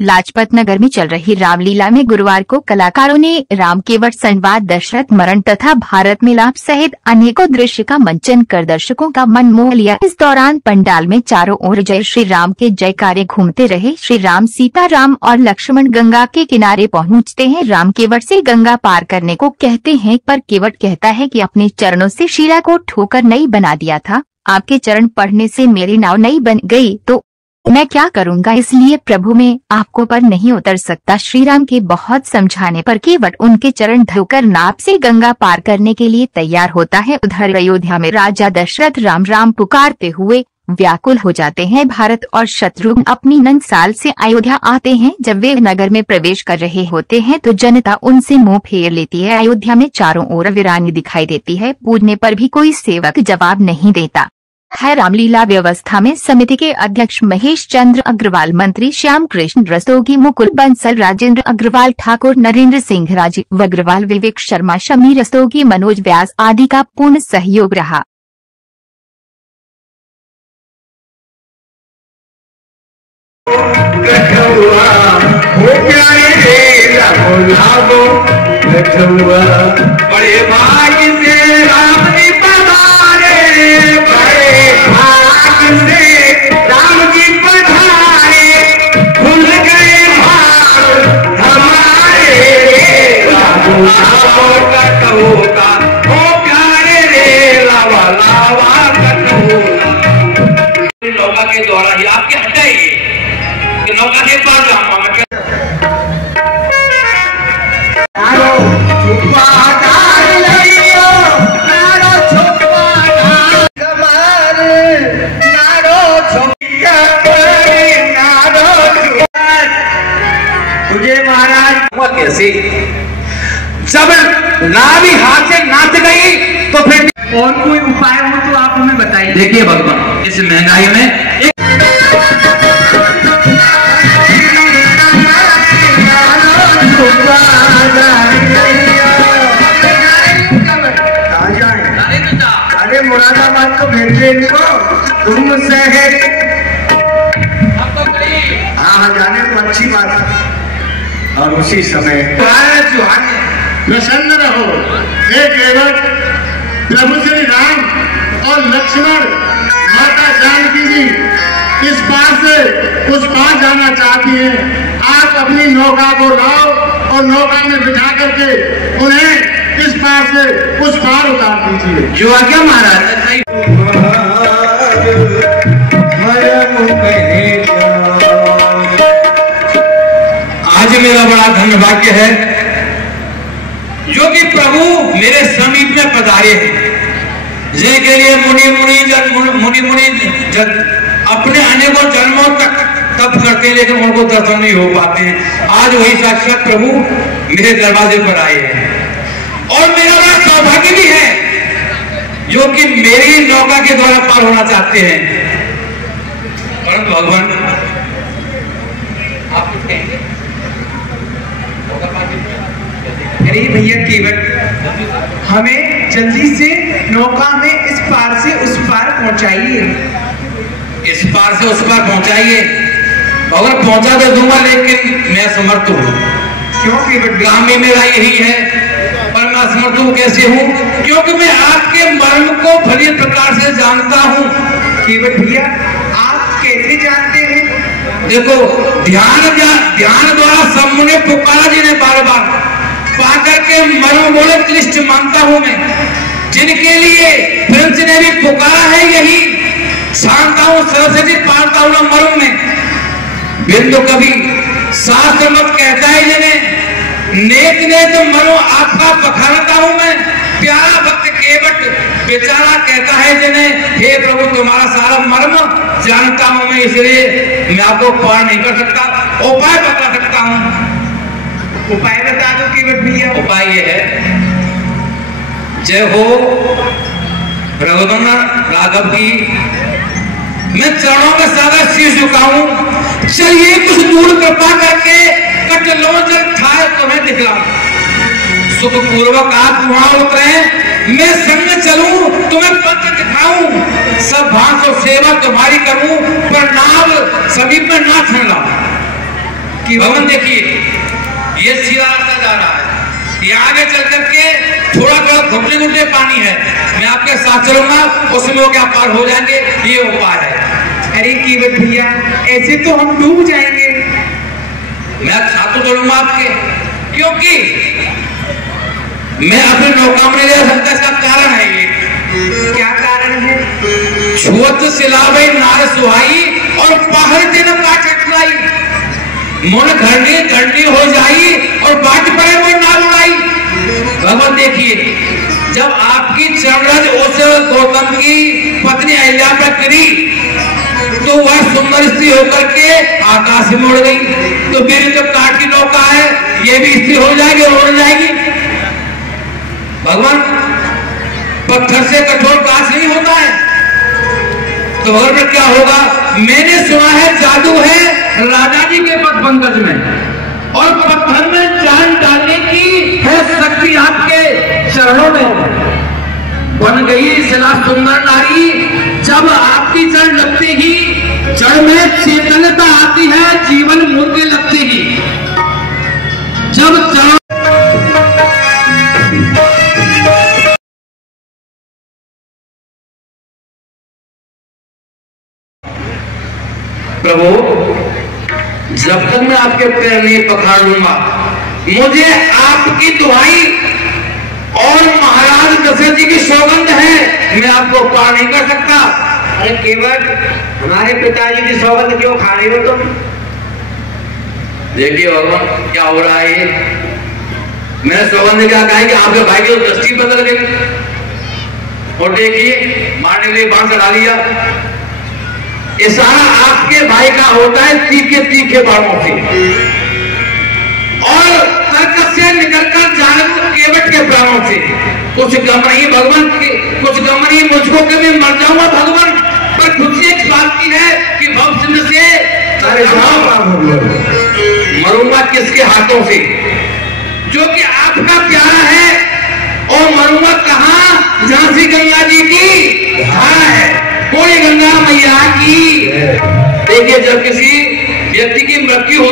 लाजपत नगर में चल रही रामलीला में गुरुवार को कलाकारों ने राम केवट संवाद, दशरथ मरण तथा भारत मिलाप सहित अनेकों दृश्य का मंचन कर दर्शकों का मन मोह लिया। इस दौरान पंडाल में चारों ओर जय श्री राम के जयकारे घूमते रहे। श्री राम, सीता राम और लक्ष्मण गंगा के किनारे पहुँचते हैं। राम केवट से गंगा पार करने को कहते हैं, पर केवट कहता है कि अपने चरणों से शीला को ठोकर नहीं बना दिया था। आपके चरण पढ़ने से मेरी नाव नहीं बन गई तो मैं क्या करूंगा, इसलिए प्रभु मैं आपको पर नहीं उतर सकता। श्री राम के बहुत समझाने पर केवट उनके चरण धोकर नाव से गंगा पार करने के लिए तैयार होता है। उधर अयोध्या में राजा दशरथ राम राम पुकारते हुए व्याकुल हो जाते हैं। भारत और शत्रुघ्न अपनी नंदसाल से अयोध्या आते हैं। जब वे नगर में प्रवेश कर रहे होते हैं तो जनता उनसे मुंह फेर लेती है। अयोध्या में चारों ओर वीरानी दिखाई देती है। पूजने पर भी कोई सेवक जवाब नहीं देता है। रामलीला व्यवस्था में समिति के अध्यक्ष महेश चंद्र अग्रवाल, मंत्री श्याम कृष्ण रस्तोगी, मुकुल बंसल, राजेंद्र अग्रवाल, ठाकुर नरेंद्र सिंह, राजीव अग्रवाल, विवेक शर्मा, शमी रस्तोगी, मनोज व्यास आदि का पूर्ण सहयोग रहा। बड़े भाग्य से राम जी पधारे, बड़े भाग्य से राम जी पधारे, खुल गए भाग हमारे, कटोका हो प्यारे रे, लावा लावा कटोका। नौका के द्वारा ही आपके हटाइए कि नौका के पास जाऊंगा मैं। तुझे महाराज कैसे जब नावी हाथ से नाच गई तो फिर और कोई उपाय हो तो आप हमें बताइए। देखिए भगवान, इस महंगाई में अरे मुरादाबाद को भेजिए इनको, तुम से हाँ जाने तो अच्छी बात है। और उसी समय प्रसन्न रहो हे केवट, प्रभु श्री राम और लक्ष्मण, माता जानकी जी इस पार से उस पार जाना चाहती हैं। आप अपनी नौका को लाओ और नौका में बिठा करके उन्हें इस पार से उस पार उतार दीजिए। जो आज्ञा महाराज। आज मेरा बड़ा धन्य भाग्य है जो कि प्रभु मेरे समीप में पधारे हैं, जिनके लिए मुनि मुनि अपने अनेकों जन्मों तक तप करते हैं लेकिन उनको दर्शन नहीं हो पाते हैं। आज वही साक्षात प्रभु मेरे दरवाजे पर आए हैं और मेरा बड़ा सौभाग्य भी है जो कि मेरी नौका के द्वारा पार होना चाहते हैं। परंतु भगवान आप कुछ कहेंगे? अरे भैया केवट, हमें जल्दी से नौका में इस पार से उस पार पहुंचाइए। इस पार से उस पार पहुंचाइए, अगर पहुंचा तो दूंगा लेकिन मैं समर्थ हूँ। क्यों केवट? काम ही मेरा यही है, पर मैं समर्थ हूँ कैसे हूँ? क्योंकि मैं आपके मर्म को भली प्रकार से जानता हूँ। केवट भैया, आप कैसे जानते हैं? देखो, ध्यान द्वारा सब मुझे पुकारा जी ने बार बार पाकर के मर्म बोले क्लिष्ट मानता हूं मैं, जिनके लिए प्रिंस ने भी पुकारा है यही, शांता हूं सरस्वती पालता हूं ना मर्म में बिंदु कभी शास्त्र मत कहता है जिन्हें नेत ने तो मर्म आपका बखानता हूं मैं। प्यारा भक्त केवट बेचारा कहता है जिन्हें हे प्रभु तुम्हारा सारा मर्म जानता हूं मैं, इसलिए मैं आपको पार नहीं कर सकता, उपाय बता सकता हूं। उपाय बता दो केवट भैया। उपाय ये है, जय हो रघुनंदन राघव की मैं चरणों में सारा शीश झुकाऊं, चलिए कुछ दूर कृपा करके कटलो जल ठाए तुम्हें दिखलाऊं। सुख पूर्वक आप वहां उतरे, मैं संग चलूं तुम्हें पथ दिखाऊं, सब भांत और सेवा तुम्हारी करूं, पर नाव सभी पर ना छन लाऊं। भगवान देखिए ये सीधा रास्ता जा रहा है, ये आगे चल करके थोड़ा थोड़ा घुटने घुटने पानी है, मैं आपके साथ चलूंगा, उसमें वो क्या पार हो जाएंगे, ये वो पार है। अरे केवट भैया ऐसे तो हम डूब जाएंगे। मैं साथ तो चलूंगा आपके, क्योंकि मैं अपने नौका में नहीं ले सकता, इसका कारण है ये। क्या कारण है? छुअत सिलावे नार सुहाई और बाहर दिन काट उड़ाई, मन घरनी घरनी हो जाई और बाट पड़े वो ना उड़ाई। भगवान देखिए जब आपकी चरणरज उस गौतम की पत्नी अहिल्या पर गिरी तो वह सुंदर स्त्री होकर के आकाश में उड़ गई, तो मेरी जो काट की नौका है ये भी स्त्री हो जाएगी और उड़ जाएगी। भगवान पत्थर से कठोर काश नहीं होता है, तो घर में क्या होगा? मैंने सुना है जादू है राजा जी के पद पंकज में, और पत्थर में जान डालने की है शक्ति आपके चरणों में। बन गई शिला सुंदर नारी, जब आपकी चरण लगते ही जड़ में चेतनता आती है, जीवन मूर्ति लगते ही जब चरण। प्रभु जब तक मैं आपके पैर नहीं पखाड़ लूंगा, मुझे आपकी दुहाई और महाराज दशरथ जी की सौगंध है, मैं आपको पार नहीं कर सकता। अरे केवट हमारे पिताजी की सौगंध क्यों खा रहे हो तुम? देखिए भगवान क्या हो रहा है ये, मैंने सौगंध क्या कहा कि आपके भाई की दृष्टि बदल गई, और देखिए मारने के लिए बाण चढ़ा लिया। इशारा आपके भाई का होता है तीखे तीखे बाणों से, और तर्क से निकलकर जाने केवट के प्राणों से। कुछ गम नहीं भगवान के, कुछ गम नहीं मुझको कि मैं मर जाऊंगा भगवान, पर खुद से एक बात की है कि भव से मरूंगा किसके हाथों से, जो कि आपका प्यारा है, और मरूंगा कहां? झांसी गंगा जी की धारा है, कोई गंगा मैया की। देखिए जब किसी व्यक्ति की मृत्यु